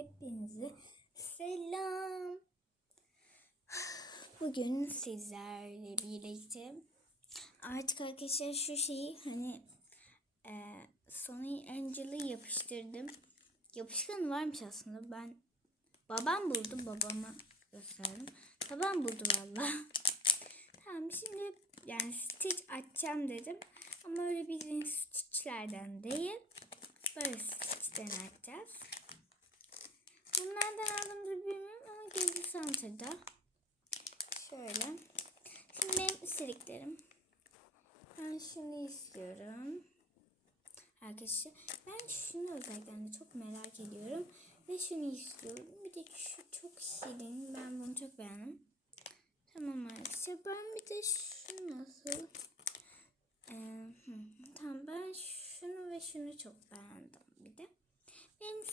hepinize selam. Bugün sizlerle birlikte artık arkadaşlar şu şeyi hani e, Sony Angel'ı yapıştırdım. Yapışkan varmış aslında. Ben babam buldu. Babama gösterdim. Babam buldu valla. Tamam şimdi yani stitch açacağım dedim. Ama öyle bildiğin stitchlerden değil. Böyle stitch'ten açacağız. Bunlardan aldığımızı bilmiyorum ama gizli santrda. Şöyle. Şimdi benim istediklerim. Ben şunu istiyorum. Arkadaşlar ben şunu özellikle çok merak ediyorum. Ve şunu istiyorum. Bir de şu çok şirin. Ben bunu çok beğendim. Tamam arkadaşlar ben bir de şu nasıl? Ee, tamam ben şunu ve şunu çok beğendim bir de.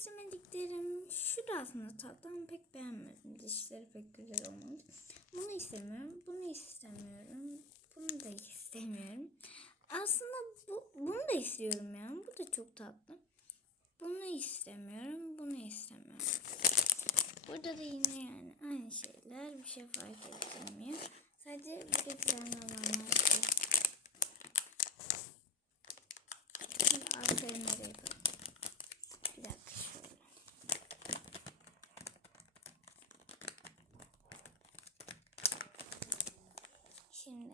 İstemediklerim şu da aslında tatlı ama pek beğenmedim. Dişleri pek güzel olmadı. Bunu istemiyorum. Bunu istemiyorum. Bunu da istemiyorum. Aslında bu, bunu da istiyorum ya. Bu da çok tatlı. Bunu istemiyorum. Bunu istemiyorum. Burada da yine yani aynı şeyler. Bir şey fark etmiyor. Sadece buradakilerin olanlar var. Şimdi altlarına yapalım. Bir dakika şöyle. Şimdi.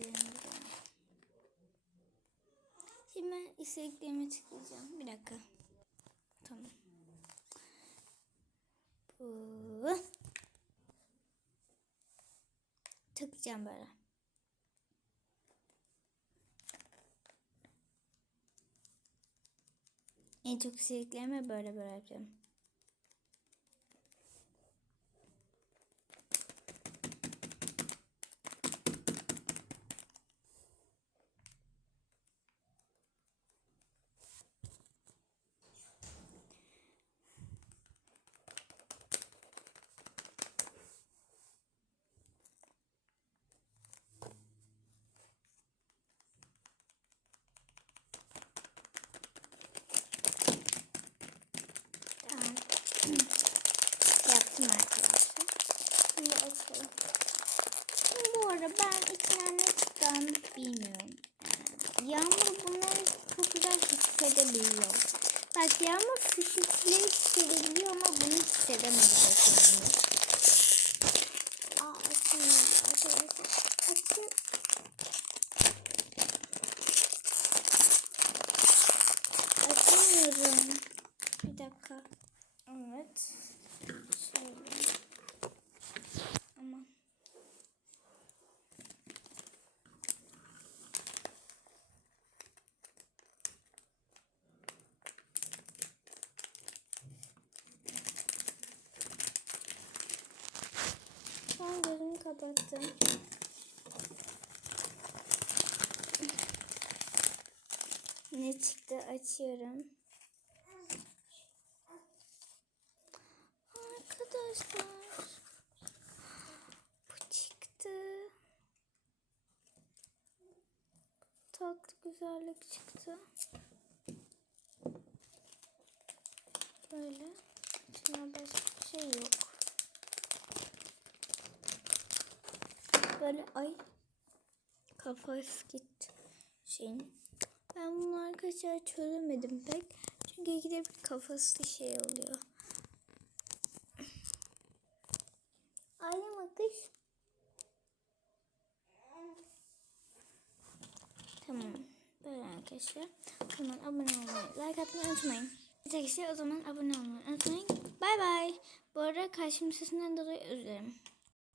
ellerimizi alalım. İstediklerime tıklayacağım. Bir dakika. Tamam. Bu. Tıklayacağım böyle. En çok istediklerimi böyle böyle yapacağım. Tamam. Yaptım arkadaşlar. Şimdi açalım. Bu arada ben içinden ne çıktığını bilmiyorum. Yağmur bunları çok güzel hissedebiliyor. Bak Yağmur fışıltıları hissedebiliyor ama bunu hissedemedi. Aa açılmıyor arkadaşlar. Açın. Açamıyorum. Bir dakika. Evet. Şöyle. Aman. Şu an gözümü kapattım. Ne çıktı açıyorum. Arkadaşlar. Bu çıktı. Tatlı güzellik çıktı. Böyle. İçine başka bir şey yok. Böyle ay kafası gitti şeyin. Ben bunu arkadaşlar çözemedim pek. Çünkü ikide bir kafası şey oluyor. Ailem akış. Tamam. Böyle arkadaşlar. O zaman abone olmayı, like atmayı unutmayın. Arkadaşlar o zaman abone olmayı unutmayın. Bay bay. Bu arada karşımın sesinden dolayı özür dilerim.